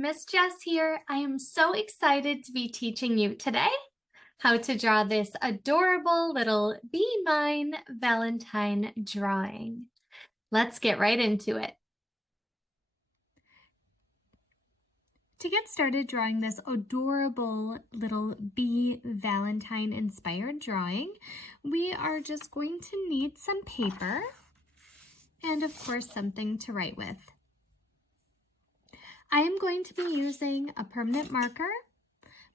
Miss Jess here. I am so excited to be teaching you today how to draw this adorable little Be Mine Valentine drawing. Let's get right into it. To get started drawing this adorable little bee Valentine inspired drawing, we are just going to need some paper and of course something to write with. I am going to be using a permanent marker,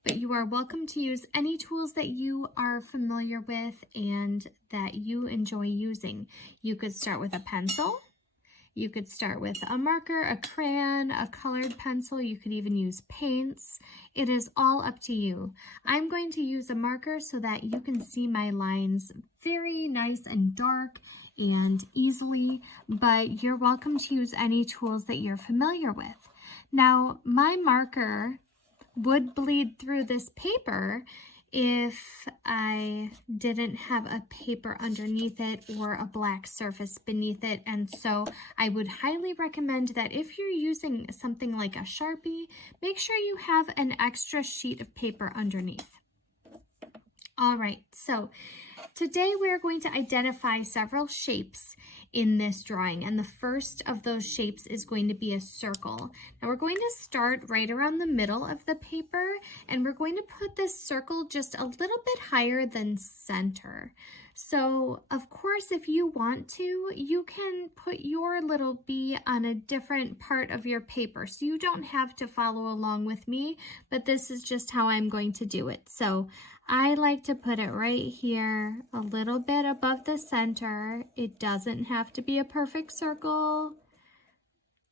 but you are welcome to use any tools that you are familiar with and that you enjoy using. You could start with a pencil. You could start with a marker, a crayon, a colored pencil. You could even use paints. It is all up to you. I'm going to use a marker so that you can see my lines very nice and dark and easily, but you're welcome to use any tools that you're familiar with. Now, my marker would bleed through this paper if I didn't have a paper underneath it or a black surface beneath it. And so I would highly recommend that if you're using something like a Sharpie, make sure you have an extra sheet of paper underneath. All right, so today we're going to identify several shapes in this drawing, and the first of those shapes is going to be a circle. Now we're going to start right around the middle of the paper, and we're going to put this circle just a little bit higher than center. So of course, if you want to, you can put your little bee on a different part of your paper, so you don't have to follow along with me, but this is just how I'm going to do it. So I like to put it right here, a little bit above the center. It doesn't have to be a perfect circle,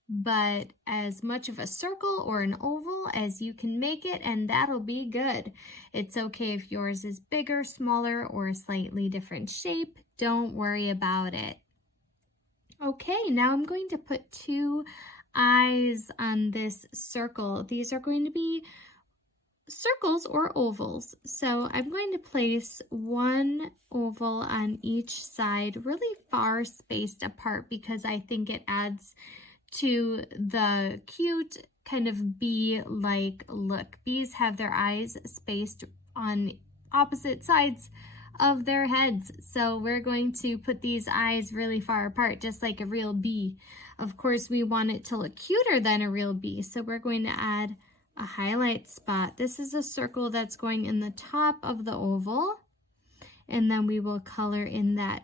but as much of a circle or an oval as you can make it, and that'll be good. It's okay if yours is bigger, smaller, or a slightly different shape. Don't worry about it. Okay, now I'm going to put two eyes on this circle. These are going to be circles or ovals. So I'm going to place one oval on each side, really far spaced apart, because I think it adds to the cute kind of bee-like look. Bees have their eyes spaced on opposite sides of their heads. So we're going to put these eyes really far apart, just like a real bee. Of course, we want it to look cuter than a real bee. So we're going to add a highlight spot. This is a circle that's going in the top of the oval, and then we will color in that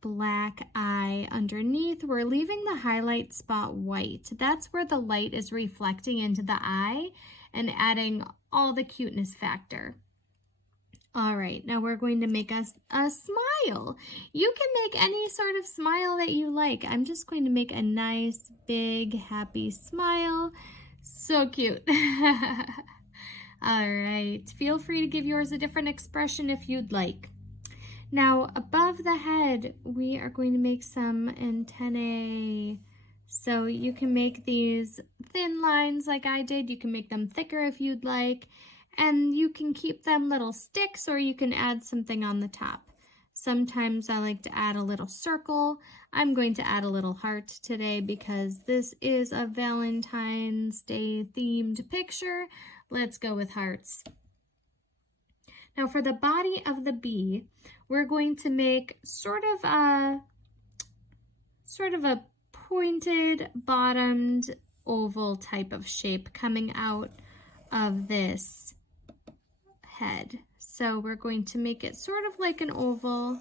black eye underneath. We're leaving the highlight spot white. That's where the light is reflecting into the eye and adding all the cuteness factor. All right, now we're going to make us a smile. You can make any sort of smile that you like. I'm just going to make a nice, big, happy smile. So cute. All right, feel free to give yours a different expression if you'd like. Now, above the head, we are going to make some antennae. So you can make these thin lines like I did. You can make them thicker if you'd like. And you can keep them little sticks, or you can add something on the top. Sometimes I like to add a little circle. I'm going to add a little heart today because this is a Valentine's Day themed picture. Let's go with hearts. Now for the body of the bee, we're going to make sort of a pointed bottomed oval type of shape coming out of this head. So we're going to make it sort of like an oval,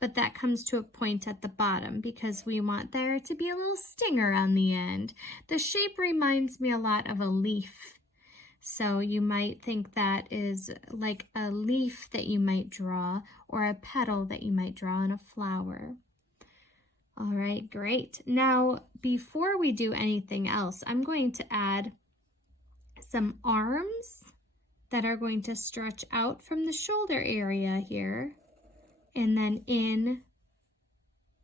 but that comes to a point at the bottom because we want there to be a little stinger on the end. The shape reminds me a lot of a leaf. So you might think that is like a leaf that you might draw, or a petal that you might draw on a flower. All right, great. Now, before we do anything else, I'm going to add some arms that are going to stretch out from the shoulder area here and then in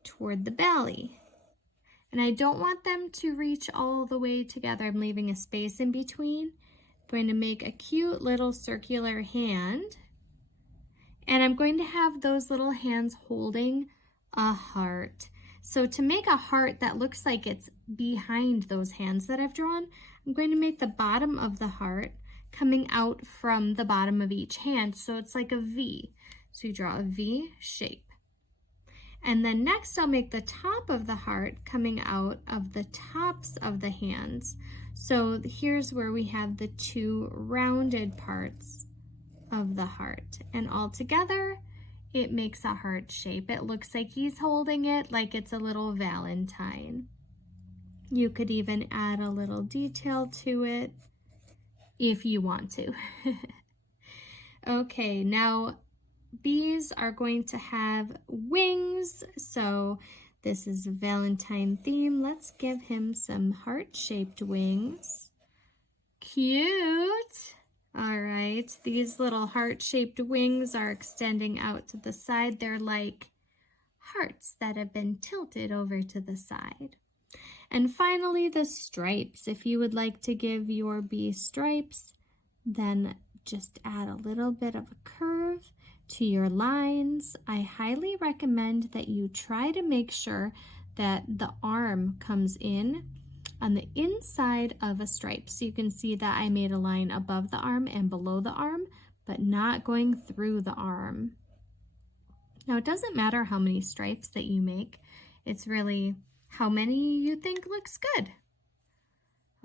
toward the belly. And I don't want them to reach all the way together. I'm leaving a space in between. I'm going to make a cute little circular hand, and I'm going to have those little hands holding a heart. So to make a heart that looks like it's behind those hands that I've drawn, I'm going to make the bottom of the heart coming out from the bottom of each hand, so it's like a V. So you draw a V shape. And then next I'll make the top of the heart coming out of the tops of the hands. So here's where we have the two rounded parts of the heart. And all together, it makes a heart shape. It looks like he's holding it like it's a little Valentine. You could even add a little detail to it if you want to. Okay, now bees are going to have wings, so this is a Valentine theme. Let's give him some heart-shaped wings. Cute! All right, these little heart-shaped wings are extending out to the side. They're like hearts that have been tilted over to the side. And finally, the stripes. If you would like to give your bee stripes, then just add a little bit of a curve to your lines. I highly recommend that you try to make sure that the arm comes in on the inside of a stripe. So you can see that I made a line above the arm and below the arm, but not going through the arm. Now it doesn't matter how many stripes that you make. It's really how many you think looks good.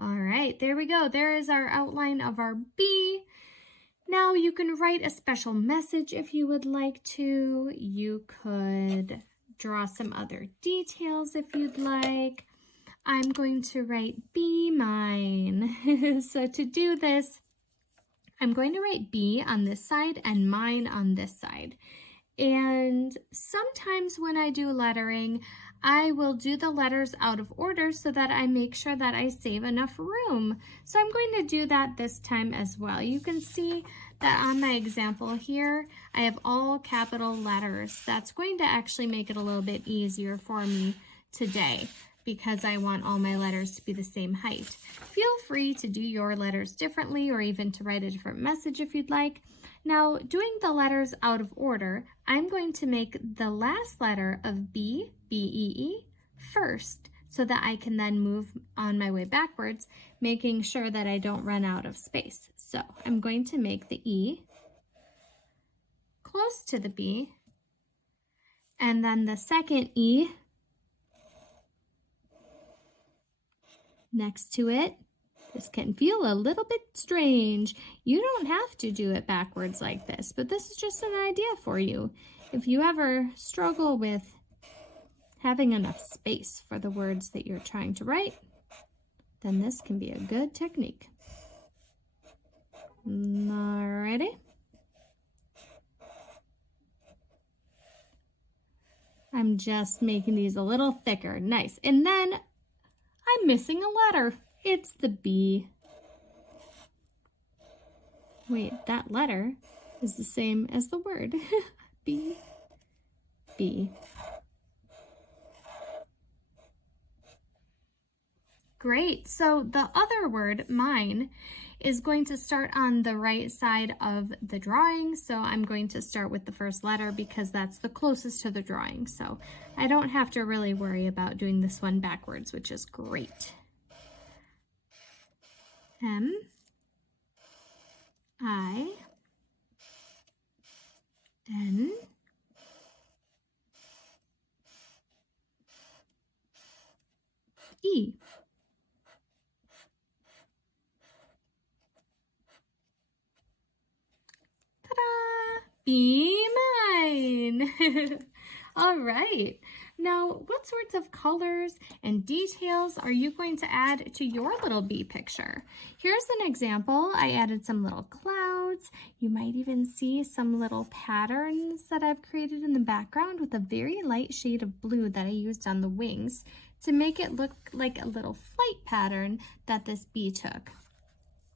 All right, there we go. There is our outline of our bee. Now you can write a special message if you would like to. You could draw some other details if you'd like. I'm going to write be mine. So to do this, I'm going to write be on this side and mine on this side. And sometimes when I do lettering, I will do the letters out of order so that I make sure that I save enough room. So I'm going to do that this time as well. You can see that on my example here, I have all capital letters. That's going to actually make it a little bit easier for me today because I want all my letters to be the same height. Feel free to do your letters differently or even to write a different message if you'd like. Now, doing the letters out of order, I'm going to make the last letter of B, B-E-E, first, so that I can then move on my way backwards, making sure that I don't run out of space. So I'm going to make the E close to the B, and then the second E next to it. This can feel a little bit strange. You don't have to do it backwards like this, but this is just an idea for you. If you ever struggle with having enough space for the words that you're trying to write, then this can be a good technique. Alrighty. I'm just making these a little thicker. Nice. And then I'm missing a letter. It's the B. Wait, that letter is the same as the word. B, B. Great. So the other word, mine, is going to start on the right side of the drawing. So I'm going to start with the first letter because that's the closest to the drawing. So I don't have to really worry about doing this one backwards, which is great. M, I, N, E. Ta-da! Be mine! All right. Now, what sorts of colors and details are you going to add to your little bee picture? Here's an example. I added some little clouds. You might even see some little patterns that I've created in the background with a very light shade of blue that I used on the wings to make it look like a little flight pattern that this bee took.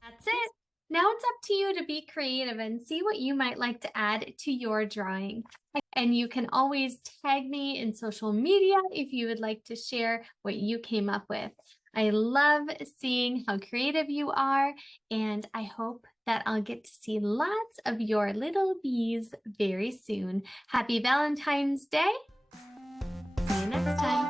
That's it. Now it's up to you to be creative and see what you might like to add to your drawing. And you can always tag me in social media if you would like to share what you came up with. I love seeing how creative you are, and I hope that I'll get to see lots of your little bees very soon. Happy Valentine's Day. See you next time.